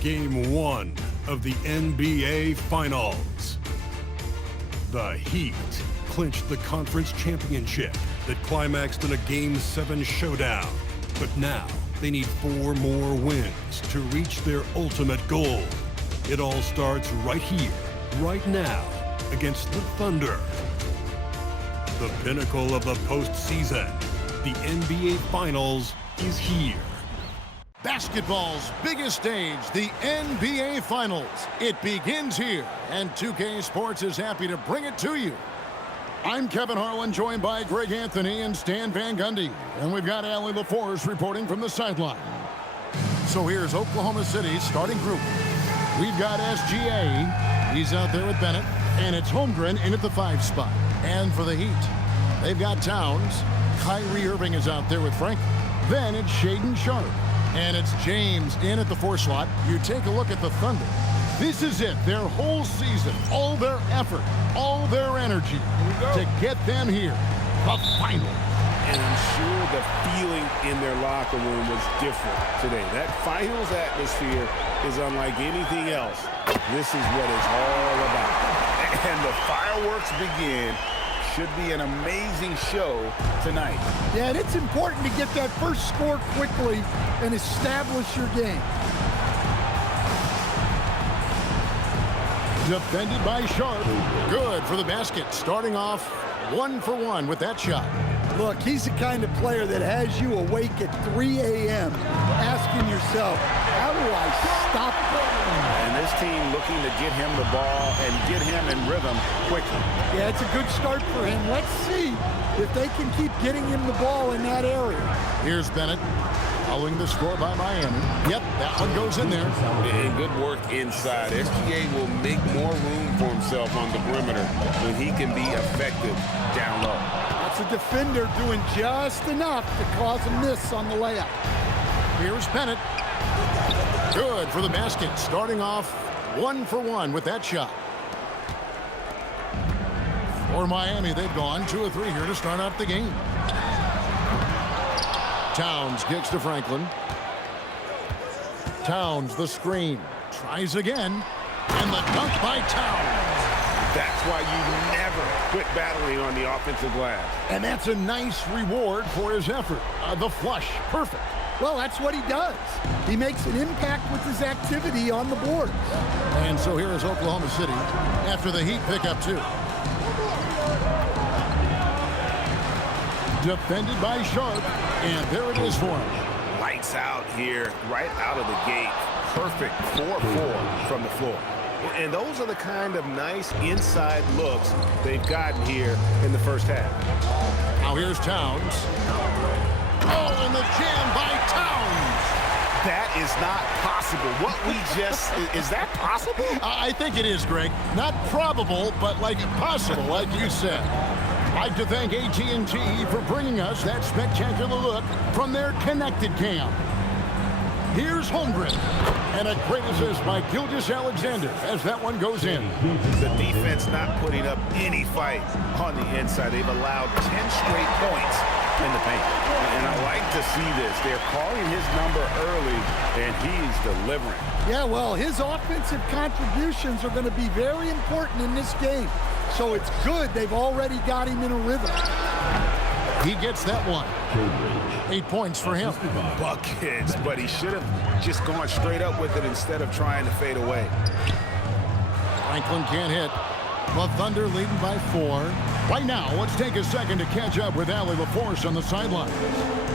Game 1 of the NBA Finals. The Heat clinched the conference championship that climaxed in a Game 7 showdown. But now they need 4 more wins to reach their ultimate goal. It all starts right here, right now, against the Thunder. The pinnacle of the postseason, the NBA Finals, is here. Basketball's biggest stage, the NBA Finals. It begins here, and 2K Sports is happy to bring it to you. I'm Kevin Harlan, joined by Greg Anthony and Stan Van Gundy. And we've got Allie LaForce reporting from the sideline. So here's Oklahoma City's starting group. We've got SGA. He's out there with Bennett. And it's Holmgren in at the 5 spot. And for the Heat, they've got Towns. Kyrie Irving is out there with Franklin. Then it's Shaedon Sharpe. And it's James in at the 4 slot. You take a look at the Thunder. This is it, their whole season, all their effort, all their energy to get them here, the final. And I'm sure the feeling in their locker room was different today. That finals atmosphere is unlike anything else. This is what it's all about. And the fireworks begin. Should be an amazing show tonight. Yeah, and it's important to get that first score quickly and establish your game. Defended by Sharpe. Good for the basket. Starting off 1 for 1 with that shot. Look, he's the kind of player that has you awake at 3 a.m. asking yourself, how do I stop him? And this team looking to get him the ball and get him in rhythm quickly. Yeah, it's a good start for him. Let's see if they can keep getting him the ball in that area. Here's Bennett. Following the score by Miami. Yep, that one goes in there. And good work inside. SGA will make more room for himself on the perimeter when he can be effective down low. That's a defender doing just enough to cause a miss on the layup. Here's Bennett. Good for the basket. Starting off 1 for 1 with that shot. For Miami, they've gone 2 of 3 here to start out the game. Towns kicks to Franklin. Towns, the screen. Tries again. And the dunk by Towns. That's why you never quit battling on the offensive glass. And that's a nice reward for his effort. The flush. Perfect. Well, that's what he does. He makes an impact with his activity on the board. And so here is Oklahoma City after the Heat pick up 2. Defended by Sharpe, and there it is for him. Lights out here, right out of the gate. Perfect 4-4 from the floor. And those are the kind of nice inside looks they've gotten here in the first half. Now here's Towns. Oh, and the jam by Towns. That is not possible. What we just, is that possible? I think it is, Greg. Not probable, but like possible, like you said. I'd like to thank AT&T for bringing us that spectacular look from their connected cam. Here's Holmgren, and a great assist by Gilgeous-Alexander as that one goes in. The defense not putting up any fight on the inside. They've allowed 10 straight points in the paint. And I like to see this. They're calling his number early, and he's delivering. Yeah, well, his offensive contributions are going to be very important in this game. So it's good they've already got him in a rhythm. He gets that one. 8 points for him. Buckets, but he should have just gone straight up with it instead of trying to fade away. Franklin can't hit. The Thunder leading by 4. Right now, let's take a second to catch up with Allie LaForce on the sideline.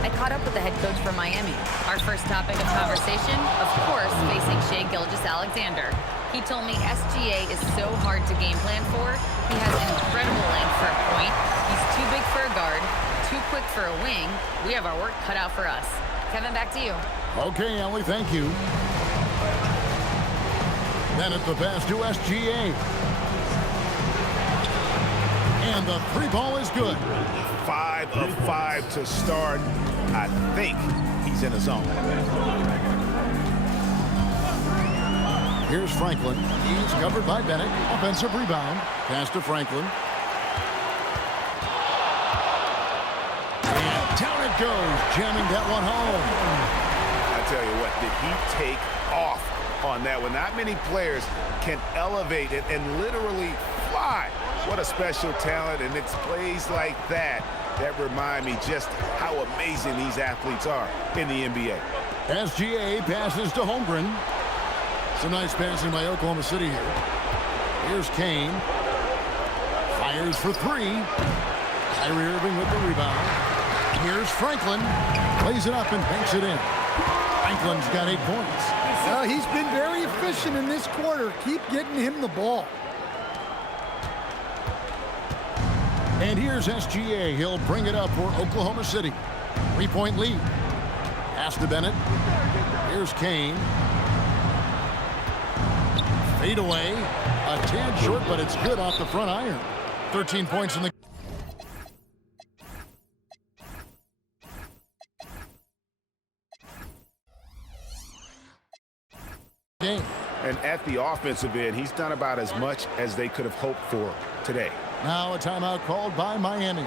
I caught up with the head coach from Miami. Our first topic of conversation, of course, facing Shai Gilgeous-Alexander. He told me SGA is so hard to game plan for. He has incredible length for a point. He's too big for a guard, too quick for a wing. We have our work cut out for us. Kevin, back to you. Okay, Ellie, thank you. Bennett the pass to SGA. And the three ball is good. 5 of 5 to start. I think he's in a zone. Here's Franklin. He's covered by Bennett. Offensive rebound. Pass to Franklin. And down it goes. Jamming that one home. I tell you what, did he take off on that one? Not many players can elevate it and literally fly. What a special talent, and it's plays like that that remind me just how amazing these athletes are in the NBA. SGA passes to Holmgren. Some nice passing by Oklahoma City here. Here's Kane. Fires for three. Kyrie Irving with the rebound. Here's Franklin. Plays it up and banks it in. Franklin's got 8 points. He's been very efficient in this quarter. Keep getting him the ball. And here's SGA. He'll bring it up for Oklahoma City. 3-point lead. Pass to Bennett. Here's Kane. Fade away. A tad short, but it's good off the front iron. 13 points in the game. And at the offensive end, he's done about as much as they could have hoped for today. Now a timeout called by Miami.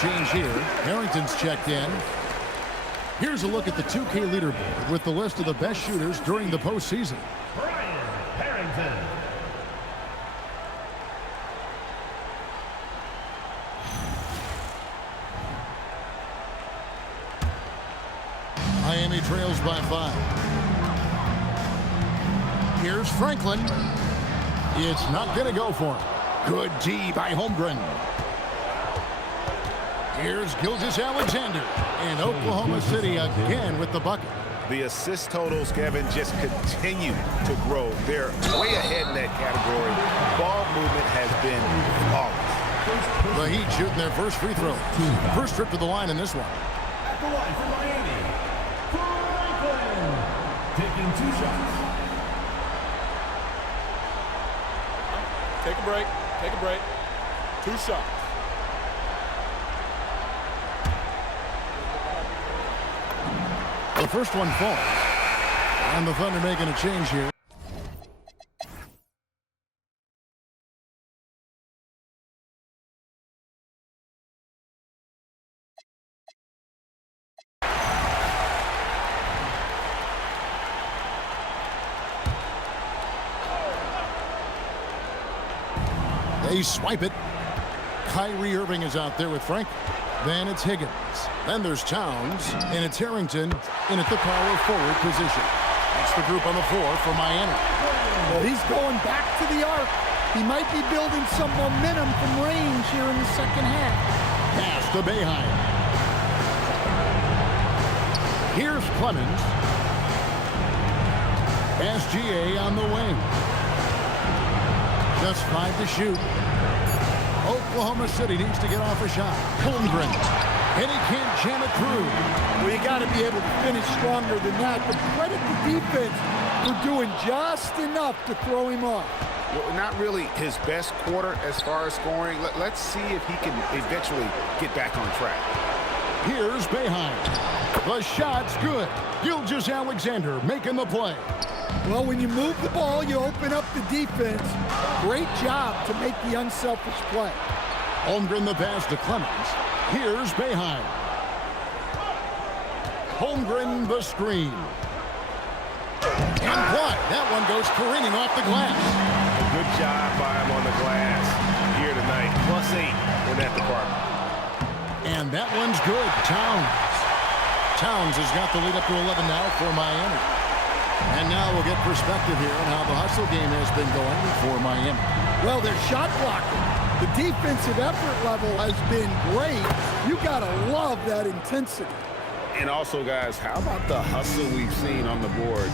Change here. Harrington's checked in. Here's a look at the 2K leaderboard with the list of the best shooters during the postseason. Brian Harrington. Miami trails by 5. Here's Franklin. It's not going to go for him. Good D by Holmgren. Here's Gilgeous-Alexander, and Oklahoma City again with the bucket. The assist totals, Kevin, just continue to grow. They're way ahead in that category. Ball movement has been flawless. The Heat shooting their first free throw. First trip to the line in this one. At the line for Miami, Franklin. Taking 2 shots. Take a break. Take a break. 2 shots. The first one falls. And the Thunder making a change here. They swipe it. Kyrie Irving is out there with Frank. Then it's Higgins. Then there's Towns. And it's Harrington in at the power forward position. That's the group on the floor for Miami. Well, he's going back to the arc. He might be building some momentum from range here in the second half. Pass to Boeheim. Here's Clemens. SGA on the wing. Just 5 to shoot. Oklahoma City needs to get off a shot. Holmgren. And he can't jam it through. Well, you got to be able to finish stronger than that. But credit the defense for doing just enough to throw him off. Well, not really his best quarter as far as scoring. Let's see if he can eventually get back on track. Here's Boeheim. The shot's good. Gilgeous-Alexander making the play. Well, when you move the ball, you open up the defense. Great job to make the unselfish play. Holmgren the pass to Clemens. Here's Boeheim. Holmgren the screen. And what? That one goes careening off the glass. Good job by him on the glass here tonight. +8 in that department. And that one's good. Towns has got the lead up to 11 now for Miami. And now we'll get perspective here on how the hustle game has been going for Miami. Well, their shot blocking. The defensive effort level has been great. You got to love that intensity. And also, guys, how about the hustle we've seen on the board?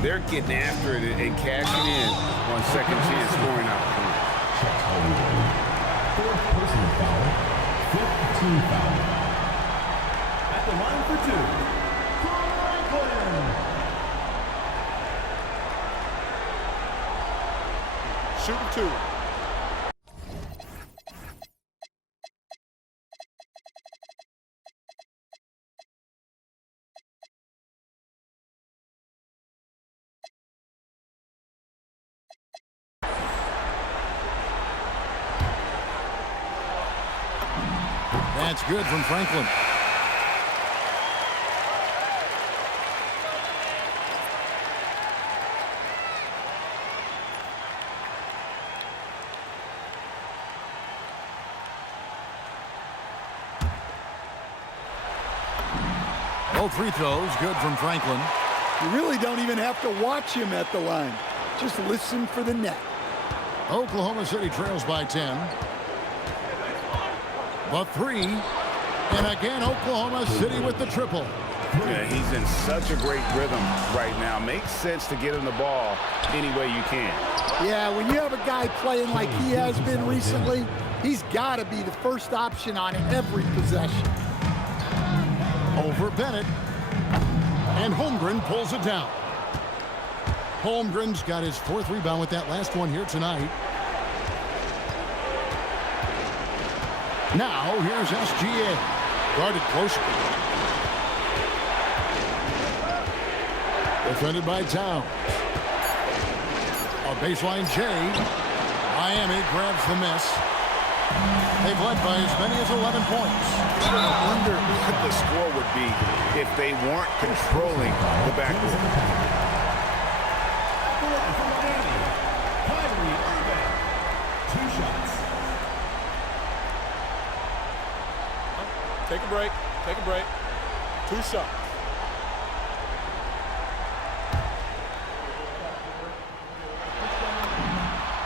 They're getting after it and cashing in on second chance scoring opportunities. Fourth personal foul. Fifth team foul. At the line for 2, Franklin. Shooting 2. That's good from Franklin. Both free throws good from Franklin. You really don't even have to watch him at the line. Just listen for the net. Oklahoma City trails by 10. The 3. And again, Oklahoma City with the triple. Yeah, he's in such a great rhythm right now. Makes sense to get him the ball any way you can. Yeah, when you have a guy playing like he has been recently, he's got to be the first option on every possession. Over Bennett. And Holmgren pulls it down. Holmgren's got his 4th rebound with that last one here tonight. Now, here's SGA. Guarded closer. Defended by Towns. A baseline J. Miami grabs the miss. They've led by as many as 11 points. I wonder what the score would be if they weren't controlling the backcourt. Take a break. Take a break. 2 shots.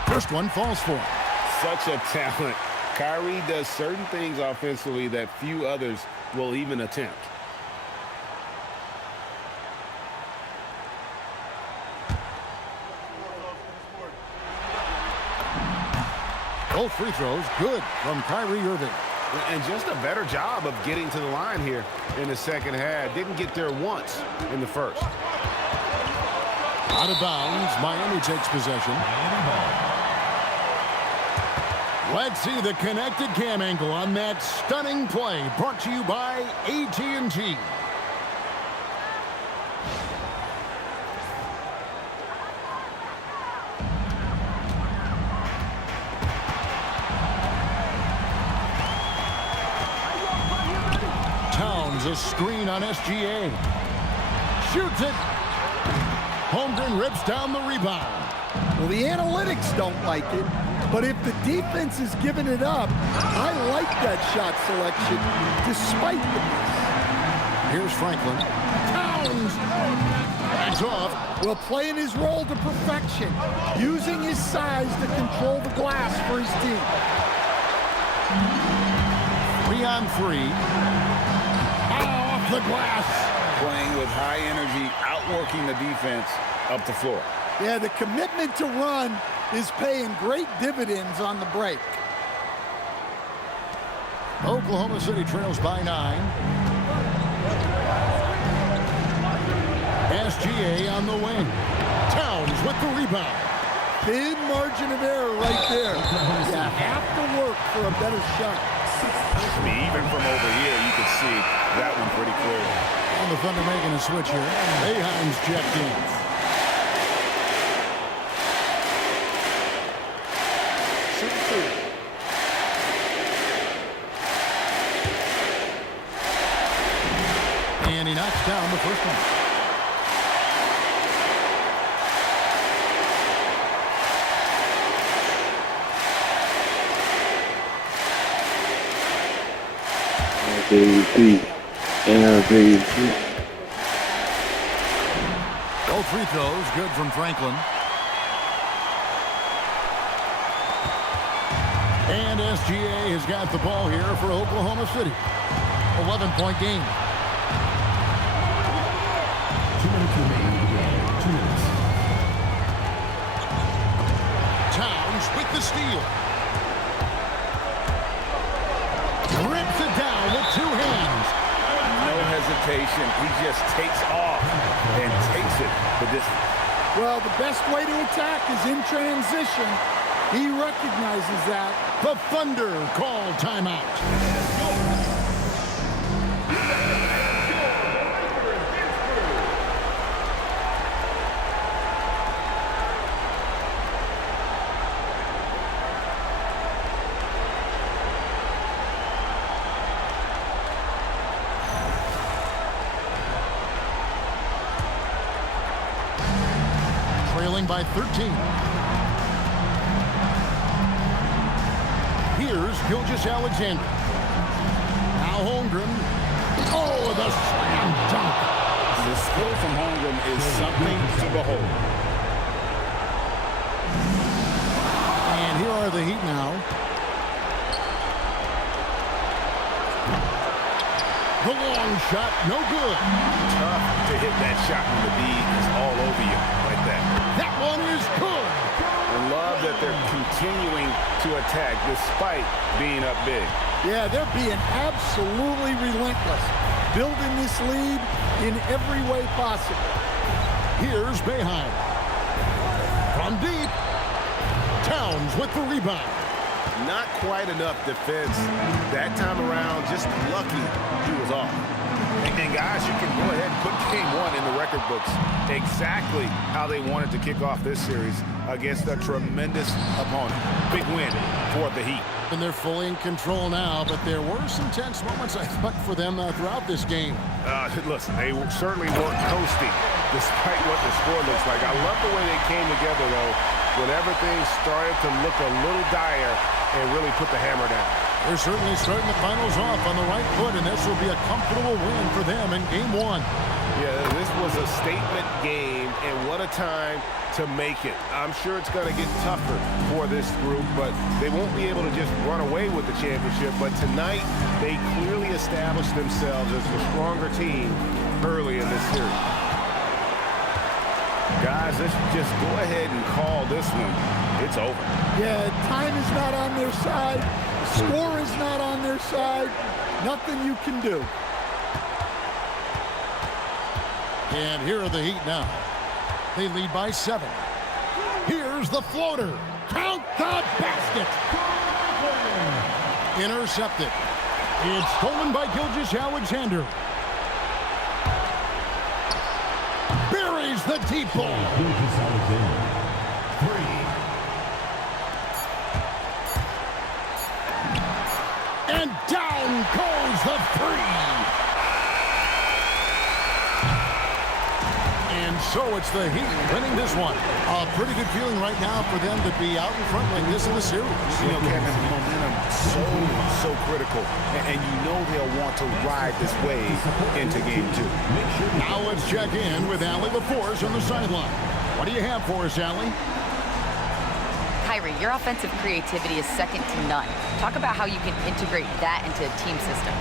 First one falls for him. Such a talent. Kyrie does certain things offensively that few others will even attempt. Both free throws good from Kyrie Irving. And just a better job of getting to the line here in the second half. Didn't get there once in the first. Out of bounds, Miami takes possession. Let's see the connected cam angle on that stunning play, brought to you by AT&T. Towns a screen on SGA. Shoots it. Holmgren rips down the rebound. Well, the analytics don't like it, but if the defense is giving it up, I like that shot selection despite the miss. Here's Franklin. Towns! Bags off. Well, playing his role to perfection, using his size to control the glass for his team. 3 on 3. Off the glass. Playing with high energy, outworking the defense up the floor. Yeah, the commitment to run is paying great dividends on the break. Oklahoma City trails by 9. SGA on the wing. Towns with the rebound. Thin margin of error right there. You have to work for a better shot. I mean, even from over here, you can see that one pretty clearly. And the Thunder making a switch here. Boeheim's checked in. And he knocks knocks down the first one. Both free throws good from Franklin. And SGA has got the ball here for Oklahoma City. 11-point game. 2 minutes remaining in the game. 2 minutes. Towns with the steal. Rips it down with 2 hands. No hesitation. He just takes off and takes it the distance. Well, the best way to attack is in transition. He recognizes that. The Thunder call timeout. Trailing by 13. Here's Gilgeous-Alexander. Now Holmgren. Oh, the slam dunk. The skill from Holmgren is something to behold. And here are the Heat now. The long shot, no good. Tough to hit that shot when the bead is all over you like that. That one is good. I love that they're continuing to attack despite being up big. Yeah, they're being absolutely relentless, building this lead in every way possible. Here's Boeheim. From deep. Towns with the rebound. Not quite enough defense that time around. Just lucky he was off. And guys, you can go ahead and put game 1 in the record books. Exactly how they wanted to kick off this series against a tremendous opponent. Big win for the Heat. And they're fully in control now, but there were some tense moments, I thought, for them throughout this game. Listen, they certainly weren't coasting despite what the score looks like. I love the way they came together, though, when everything started to look a little dire and really put the hammer down. They're certainly starting the finals off on the right foot, and this will be a comfortable win for them in game 1. Yeah, this was a statement game, and what a time to make it. I'm sure it's going to get tougher for this group, but they won't be able to just run away with the championship. But tonight, they clearly established themselves as the stronger team early in this series. Guys, let's just go ahead and call this one. It's over. Yeah, time is not on their side. Score is not on their side. Nothing you can do. And here are the Heat now. They lead by 7. Here's the floater. Count the basket. Intercepted. It's stolen by Gilgeous-Alexander. Buries the deep ball. Gilgeous-Alexander. 3. And down goes the 3. And so it's the Heat winning this one. A pretty good feeling right now for them to be out in front like this in the series. You know, Kevin, momentum so critical. And you know they'll want to ride this wave into game 2. Now let's check in with Allie LaForce on the sideline. What do you have for us, Allie? Kyrie, your offensive creativity is second to none. Talk about how you can integrate that into a team system.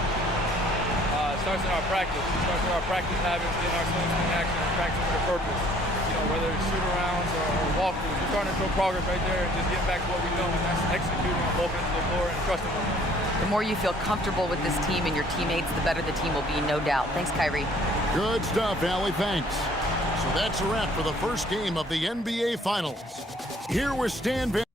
It starts in our practice. It starts with our practice habits, getting our swing action, and practice with a purpose. You know, whether it's shoot-arounds or walkthroughs, we're starting to show progress right there and just getting back to what we know, and that's executing on both ends of the floor and trusting them. The more you feel comfortable with this team and your teammates, the better the team will be, no doubt. Thanks, Kyrie. Good stuff, Allie. Thanks. So that's a wrap for the first game of the NBA Finals. Here with Stan Van